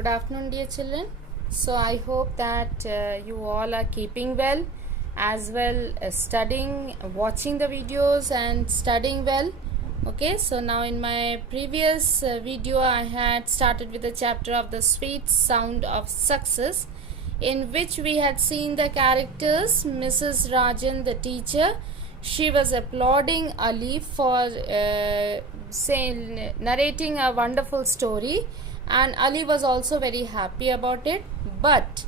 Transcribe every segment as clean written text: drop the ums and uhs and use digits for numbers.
good afternoon, dear children. So I hope that you all are keeping well, as well as studying, watching the videos and studying well. Okay, so now in my previous video I had started with the chapter of the sweet sound of success, in which we had seen the characters. Mrs. Rajan, the teacher, she was applauding Ali for narrating a wonderful story, and Ali was also very happy about it. But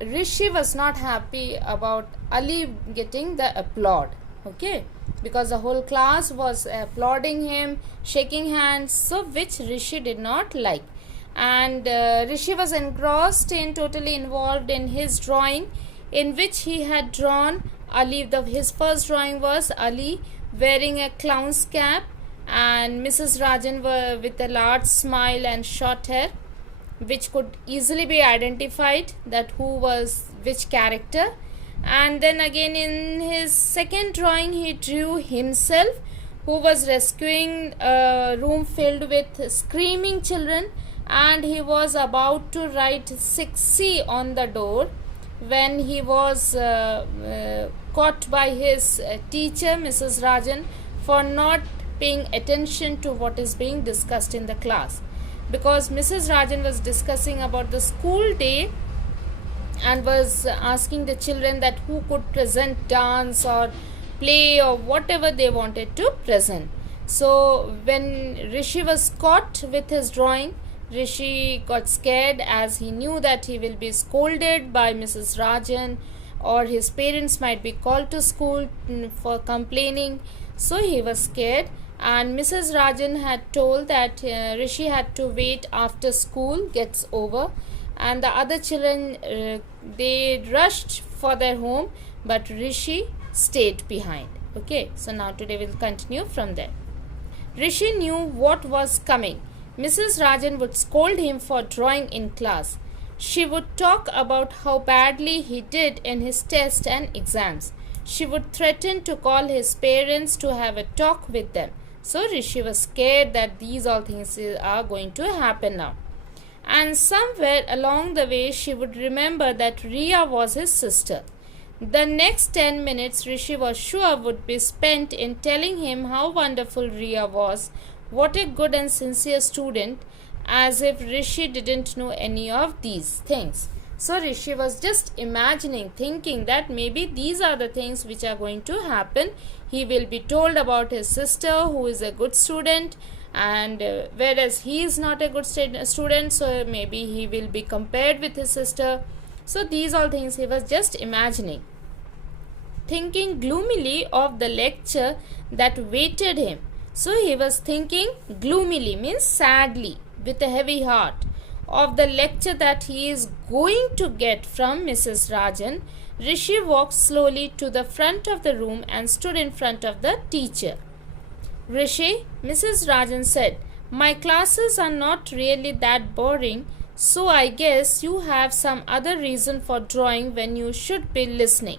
Rishi was not happy about Ali getting the applaud, okay, because the whole class was applauding him, shaking hands, so which Rishi did not like. And Rishi was engrossed in, totally involved in his drawing, in which he had drawn Ali. His first drawing was Ali wearing a clown's cap, and Mrs. Rajan were with a large smile and short hair, which could easily be identified that who was which character. And then again in his second drawing he drew himself, who was rescuing a room filled with screaming children, and he was about to write 6C on the door when he was caught by his teacher, Mrs. Rajan, for not paying attention to what is being discussed in the class, because Mrs. Rajan was discussing about the school day and was asking the children that who could present dance or play or whatever they wanted to present. So when Rishi was caught with his drawing, Rishi got scared, as he knew that he will be scolded by Mrs. Rajan, or his parents might be called to school for complaining. So he was scared, and Mrs. Rajan had told that Rishi had to wait after school gets over, and the other children they rushed for their home, but Rishi stayed behind. Okay, so now today we'll continue from there. Rishi knew what was coming. Mrs. Rajan would scold him for drawing in class. She would talk about how badly he did in his tests and exams. She would threaten to call his parents to have a talk with them. So Rishi was scared that these all things are going to happen now. And somewhere along the way she would remember that Riya was his sister. The next 10 minutes Rishi was sure would be spent in telling him how wonderful Riya was, what a good and sincere student, as if Rishi didn't know any of these things. So Rishi was just imagining, thinking that maybe these are the things which are going to happen. He will be told about his sister who is a good student, and whereas he is not a good student, so maybe he will be compared with his sister. So these all things he was just imagining, thinking gloomily of the lecture that waited him. So he was thinking gloomily, means sadly, with a heavy heart, of the lecture that he is going to get from Mrs. Rajan. Rishi walked slowly to the front of the room and stood in front of the teacher. Rishi, Mrs. Rajan said, my classes are not really that boring, so I guess you have some other reason for drawing when you should be listening.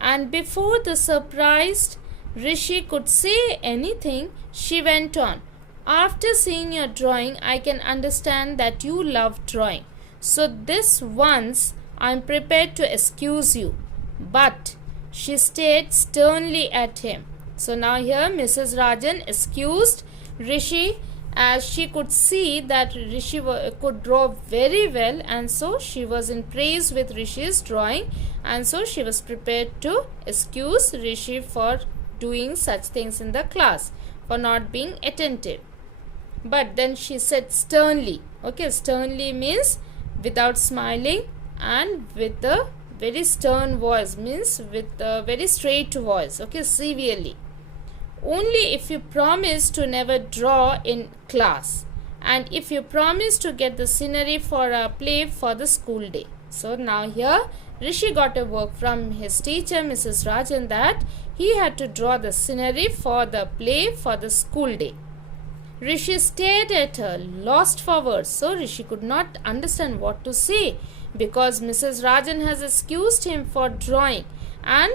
And before the surprised Rishi could say anything, she went on, after seeing your drawing, I can understand that you love drawing. So this once I am prepared to excuse you. But she stared sternly at him. So now here Mrs. Rajan excused Rishi, as she could see that Rishi could draw very well, and so she was in praise with Rishi's drawing, and so she was prepared to excuse Rishi for doing such things in the class, for not being attentive. But then she said sternly. Okay, sternly means without smiling and with a very stern voice, means with a very straight voice. Okay, severely. Only if you promise to never draw in class, and if you promise to get the scenery for a play for the school day. So now here Rishi got a work from his teacher, Mrs. Rajan, that he had to draw the scenery for the play for the school day. Rishi stared at her, lost for words. So Rishi could not understand what to say, because Mrs. Rajan has excused him for drawing, and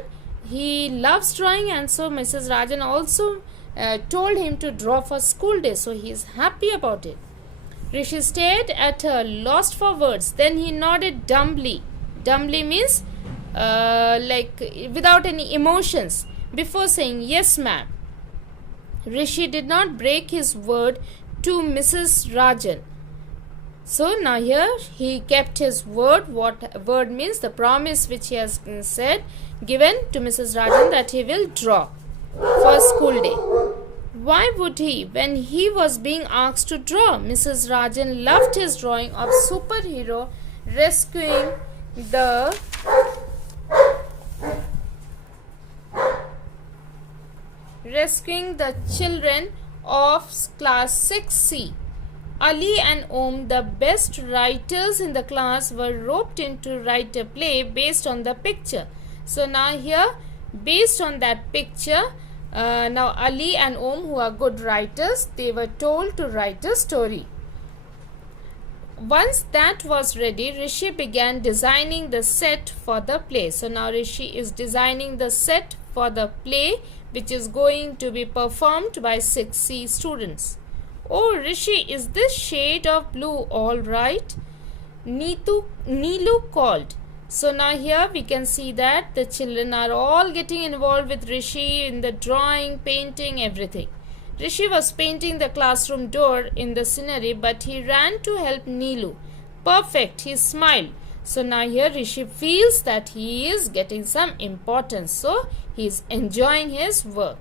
he loves drawing, and so Mrs. Rajan also told him to draw for school day, so he is happy about it. Rishi stared at her, lost for words. Then he nodded dumbly. Dumbly means like without any emotions, before saying, "Yes, ma'am." Rishi did not break his word to Mrs. Rajan. So now here he kept his word. What word means? The promise which he has said, given to Mrs. Rajan, that he will draw for school day. Why would he, when he was being asked to draw? Mrs. Rajan loved his drawing of superhero rescuing the children of class 6C. Ali and Om, the best writers in the class, were roped in to write a play based on the picture. So now here, based on that picture, now Ali and Om, who are good writers, they were told to write a story. Once that was ready, Rishi began designing the set for the play. So now Rishi is designing the set for the play which is going to be performed by 6C students. "Oh, Rishi, is this shade of blue all right?" Neelu called. So now here we can see that the children are all getting involved with Rishi in the drawing, painting, everything. Rishi was painting the classroom door in the scenery, but he ran to help Neelu. Perfect, he smiled. So now here Rishi feels that he is getting some importance. So he is enjoying his work.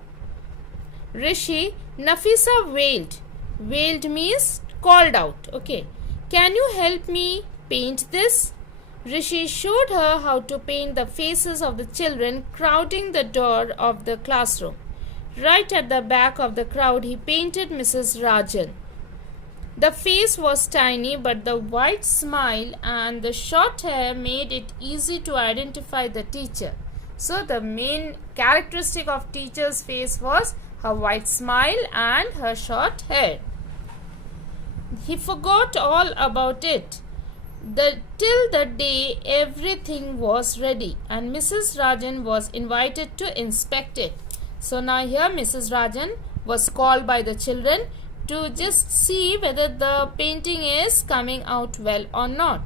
Rishi, Nafisa wailed. Wailed means called out. Okay. "Can you help me paint this?" Rishi showed her how to paint the faces of the children crowding the door of the classroom. Right at the back of the crowd, he painted Mrs. Rajan. The face was tiny, but the white smile and the short hair made it easy to identify the teacher. So the main characteristic of teacher's face was her white smile and her short hair. He forgot all about it. Till the day everything was ready and Mrs. Rajan was invited to inspect it. So now here Mrs. Rajan was called by the children to just see whether the painting is coming out well or not.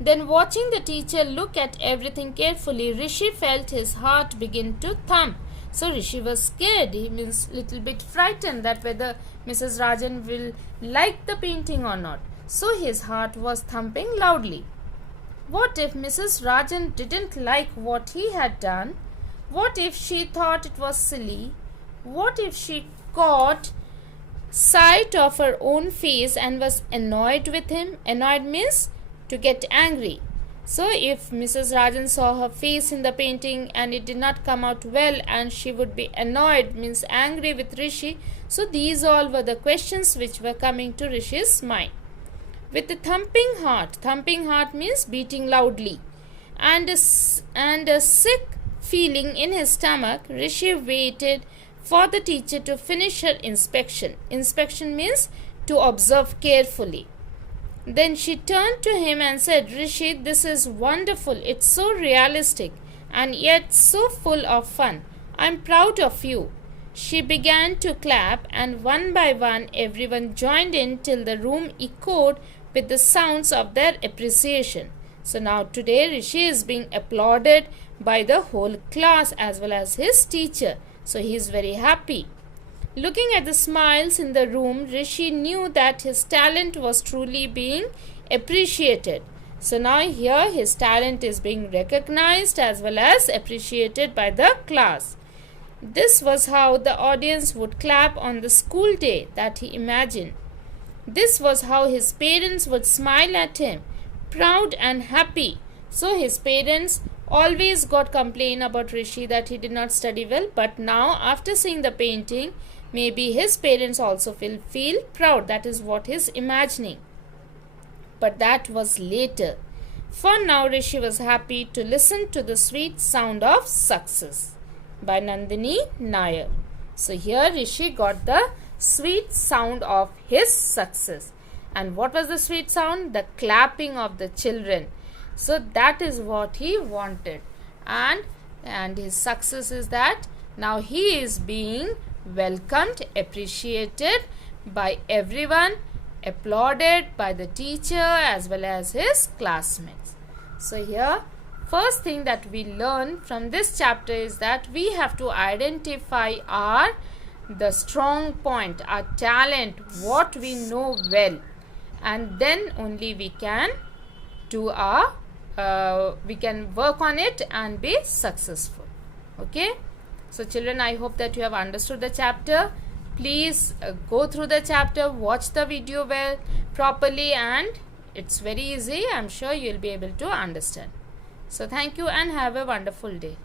Then, watching the teacher look at everything carefully, Rishi felt his heart begin to thump. So Rishi was scared. He means little bit frightened that whether Mrs. Rajan will like the painting or not. So his heart was thumping loudly. What if Mrs. Rajan didn't like what he had done? What if she thought it was silly? What if she caught sight of her own face and was annoyed with him? Annoyed means to get angry. So if Mrs. Rajan saw her face in the painting and it did not come out well and she would be annoyed, means angry with Rishi. So these all were the questions which were coming to Rishi's mind. With a thumping heart means beating loudly, and a sick feeling in his stomach, Rishi waited for the teacher to finish her inspection. Inspection means to observe carefully. Then she turned to him and said, "Rishi, this is wonderful. It's so realistic and yet so full of fun. I'm proud of you." She began to clap, and one by one everyone joined in till the room echoed with the sounds of their appreciation. So now today Rishi is being applauded by the whole class as well as his teacher. So he is very happy. Looking at the smiles in the room, Rishi knew that his talent was truly being appreciated. So now here his talent is being recognized as well as appreciated by the class. This was how the audience would clap on the school day that he imagined. This was how his parents would smile at him, proud and happy. So his parents always got complaint about Rishi that he did not study well, but now after seeing the painting, maybe his parents also feel proud. That is what he is imagining. But that was later. For now Rishi was happy to listen to the sweet sound of success by Nandini Nair. So here Rishi got the sweet sound of his success. And what was the sweet sound? The clapping of the children. So that is what he wanted. And his success is that now he is being welcomed, appreciated by everyone, applauded by the teacher as well as his classmates. So here, first thing that we learn from this chapter is that we have to identify the strong point, our talent, what we know well, and then only we can do we can work on it and be successful. Okay, so children, I hope that you have understood the chapter. Please go through the chapter, watch the video well properly, and it's very easy. I'm sure you'll be able to understand. So thank you and have a wonderful day.